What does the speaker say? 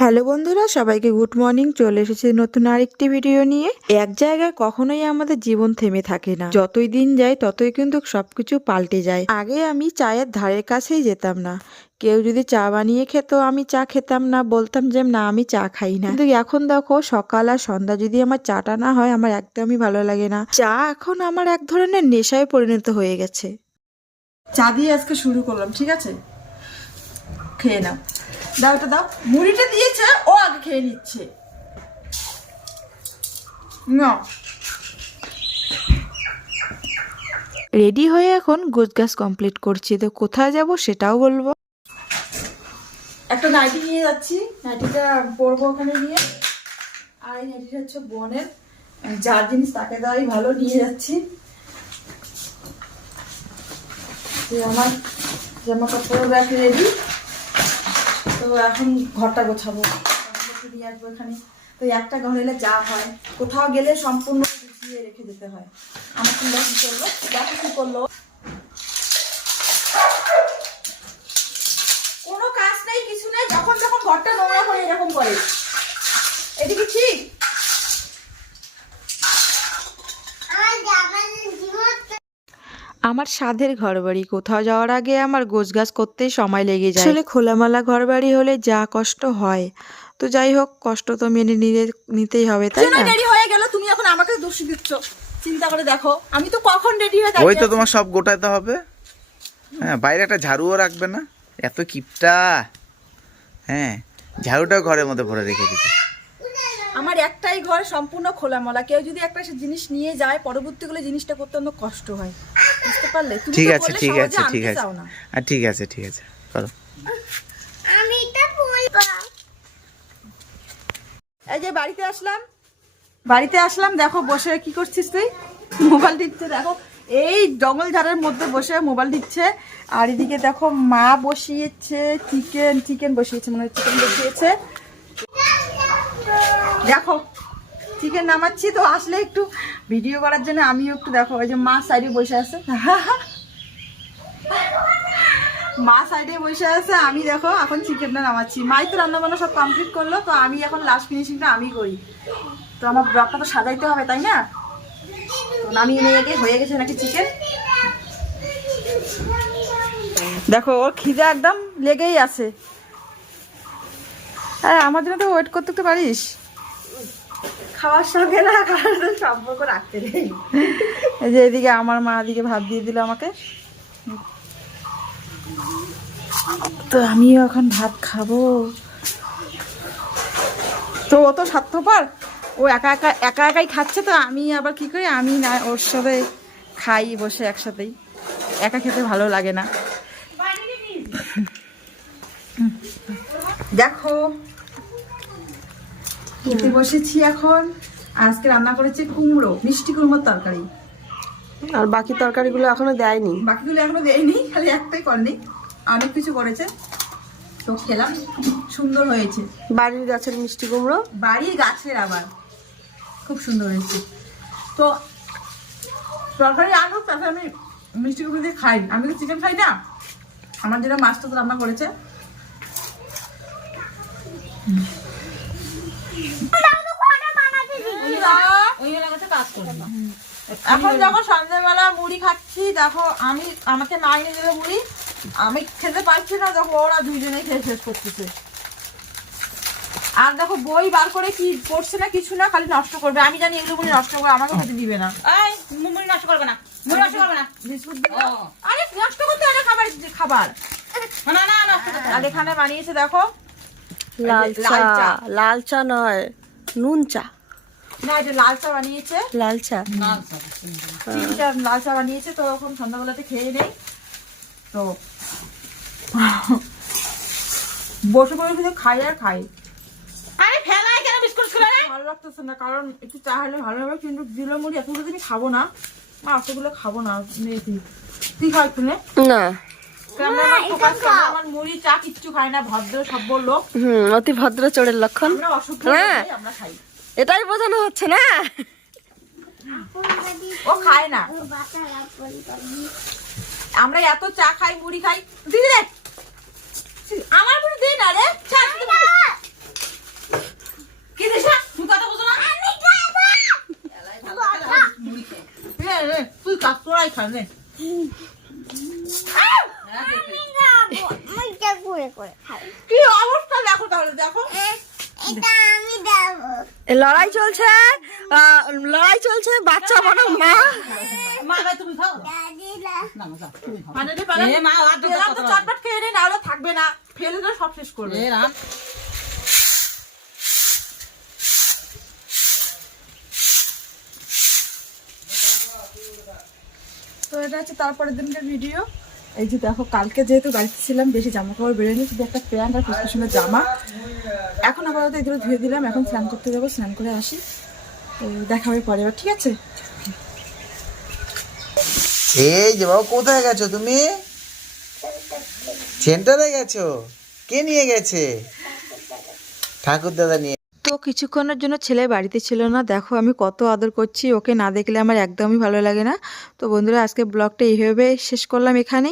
Hello বন্ধুরা, সবাইকে good morning. চলে এসেছি নতুন আরেকটি ভিডিও নিয়ে। এক জায়গায় কখনোই আমাদের জীবন থেমে থাকে না। যতই দিন যায় ততই কিন্তু সবকিছু পাল্টে যায়। আগে আমি চায়ের ধারের কাছেই যেতাম না। কেউ যদি চা বানিয়ে খেত আমি চা খেতাম না, বলতাম যে না আমি চা খাই না। কিন্তু এখন দেখো, সকাল আর সন্ধ্যা যদি আমার চাটা না হয় আমার একদমই ভালো লাগে না। চা এখন আমার এক ধরনের নেশায় পরিণত হয়ে গেছে। চা দিয়ে আজকে শুরু করলাম, ঠিক আছে? খেয়ে নাও, দাও এটা দাও। মুড়িটা দিয়েছে, ও আগে খেয়ে নিচ্ছে। না, রেডি হয়ে এখন গোছগাছ কমপ্লিট করছি, তো কোথায় যাব সেটাও বলবো। একটা নাইটি নিয়ে যাচ্ছি, নাইটিটা পরবো ওখানে নিয়ে। আর এই নাইটিটা হচ্ছে বোনের, যার জিনিস তাকে দেওয়াই ভালো, নিয়ে যাচ্ছি। আমার জামা কাপড় ব্যাগ রেডি। তো এখন ঘরটা গোছাবো, নিয়ে আসবো এখানে। তো একটা ঘর এলে যা হয়, কোথাও গেলে সম্পূর্ণ গুছিয়ে রেখে যেতে হয়। আমার সুন্দর কি করলো, দেখো কি করলো। কোনো কাজ নেই, কিছু নেই, যখন যখন ঘরটা নোংরা করে এরকম করে। এদিকে ঠিক আমার সাধের ঘরবাড়ি, কোথাও যাওয়ার আগে আমার গোছগাছ করতেই সময় লেগে যায়। আসলে খোলামেলা ঘরবাড়ি হলে যা কষ্ট হয়, তো যাই হোক, কষ্ট তো মেনে নিতেই হবে, তাই না? দেরি হয়ে গেল, তুমি এখন আমাকে দোষ দিচ্ছ। চিন্তা করে দেখো, আমি তো কখন রেডি হয়ে ওই তো তোমার সব গোটাতে হবে। হ্যাঁ, বাইরে একটা ঝাড়ুও রাখবে না, এত কিপটা। হ্যাঁ, ঝাড়ুটাও ঘরের মধ্যে ভরে রেখে দিতে। আমার একটাই ঘর সম্পূর্ণ খোলামেলা। কেউ যদি একটা জিনিস নিয়ে যায়, পরবর্তীকালে জিনিসটা করতে অন্য কষ্ট হয়, বুঝতে পারলে? তুমি ঠিক তো আছে বললে ঠিক সহজে আছে ঠিক আনতে আছে চাও না। ঠিক আছে ঠিক আছে, করো। এই যে বাড়িতে আসলাম, দেখো বসে কি করছিস তুই? মোবাইল টিপছে, দেখো এই জঙ্গল ঝাড়ের মধ্যে বসে মোবাইল টিপছে। আর এদিকে দেখো মা বসিয়েছে চিকেন বসিয়েছে, মনে হয় চিকেন বসিয়েছে। দেখো চিকেন নামাচ্ছি, তো আসলে একটু ভিডিও করার জন্য আমিও একটু, দেখো ওই যে মা সাইডে বসে আছে। মা সাইডে বসে আছে, আমি দেখো এখন চিকেনটা নামাচ্ছি। মাই তো রান্না বান্না সব কমপ্লিট করলো, তো আমি এখন লাস্ট ফিনিশিংটা আমি করি। তো আমার ব্লগটা তো সাজাইতে হবে, তাই না? তো নামিয়ে নিয়ে গিয়ে হয়ে গেছে নাকি চিকেন। দেখো ওর খিদে একদম লেগেই আছে। হ্যাঁ, আমার জন্য তো ওয়েট করতে পারিস। খাওয়ার সঙ্গে না খাওয়ার সম্পর্ক রাখতে নেই। এই যে এদিকে আমার মা দিকে ভাত দিয়ে দিল আমাকে, তো আমিও এখন ভাত খাবো। তো ও তো স্বার্থপর, ও একাই খাচ্ছে। তো আমি আবার কি করি, আমি না ওর সাথে খাই বসে একসাথেই। একা খেতে ভালো লাগে না। দেখো খেতে বসেছি এখন। আজকে রান্না করেছি কুমড়ো, মিষ্টি কুমড়োর তরকারি। আর বাকি তরকারিগুলো এখনো দেয়নি। বাকিগুলো এখনো দেয়নি, খালি একটাই করেনি, অনেক কিছু করেছে। তো খেলাম, সুন্দর হয়েছে। বাড়ির গাছের মিষ্টি কুমড়ো, বাড়ির গাছের, আবার খুব সুন্দর হয়েছে। তো তরকারি আনো, তারপরে আমি মিষ্টি কুমড়ো দিয়ে খাই। আমি তো চিকেন খাই না, আমার যেটা মাছটা তো রান্না করেছে। এখন যখন সন্ধ্যাবেলা মুড়ি খাচ্ছি, দেখো আমাকে না এনে দিলে মুড়ি, আমি খেতে পারছি না, দেখো ওরা দুইজনে খেয়ে শেষ করতেছে। আর দেখো বই বার করে কি পড়ছে না, কিছু না, খালি নষ্ট করবে। আমি জানি এগুলো মুড়ি নষ্ট করে, আমাকে খেতে দিবে না। মুড়ি নষ্ট করবে না, মুড়ি নষ্ট করবে না। বিস্কুট দিল, আরে নষ্ট করতে অনেক খাবার। না না নষ্ট করতে আর এখানে বানিয়েছে দেখো লাল লাল চা। চা। লাল চা নয়, নুন চা। না, এটা লাল চা বানিয়েছে, লাল চা। তিনটা লাল চা বানিয়েছে। তো এখন সন্ধ্যাবেলাতে খেয়ে নেই, তো বসে বসে খাই আর খাই। আরে ফেলাই কেন বিস্কুট খেলে রে? ভালো লাগতেছে না, কারণ একটু চা হলে ভালো হবে। কিন্তু দিল মুড়ি এতগুলো আমি খাবো না, অতগুলো খাবো না। তুই খাই শুনে না, আমার মুড়ি চা কিচ্ছু খাই না, ভদ্র সভ্য লোক। অতি ভদ্র চোরের লক্ষণ। আমরা অসুখ আমরা খাই, এটাই বোঝানো হচ্ছে না। ও খায় না। আমরা এত চা খাই, মুড়ি খাই। দিদি রে, আমার মুড়ি দে না রে। খাবে কি অবস্থা দেখো তাহলে দেখো লড়াই চলছে লড়াই চলছে বাচ্চা বনাম মা। মা ভাই তুমি খাও না না যাও, তুমি খাও। এ মা হাত ধুতে এরা তো কত হবে? চটপট খেয়ে নেই, নাহলে থাকবে না, ফেলে তো সব শেষ করবে। এ রাম তো এটা হচ্ছে তারপরের দিনকার ভিডিও। এই যে দেখো, কালকে যেহেতু বাড়িতে ছিলাম, বেশি জামা কাপড় বেরোয়নি, শুধু একটা প্যান্ট আর পিছনে জামা। এখন আপাতত এগুলো ধুয়ে দিলাম, এখন স্নান করতে যাবো, স্নান করে আসি। তো দেখা হবে পরে, ঠিক আছে? এই যে বাবা, কোথায় গেছো তুমি? সেন্টারে গেছো? কে নিয়ে গেছে? ঠাকুর দাদা নিয়ে। তো কিছুক্ষণের জন্য ছেলে বাড়িতে ছিল না, দেখো আমি কত আদর করছি, ওকে না দেখলে আমার একদমই ভালো লাগে না। তো বন্ধুরা, আজকে ব্লগটা এইভাবে শেষ করলাম এখানে।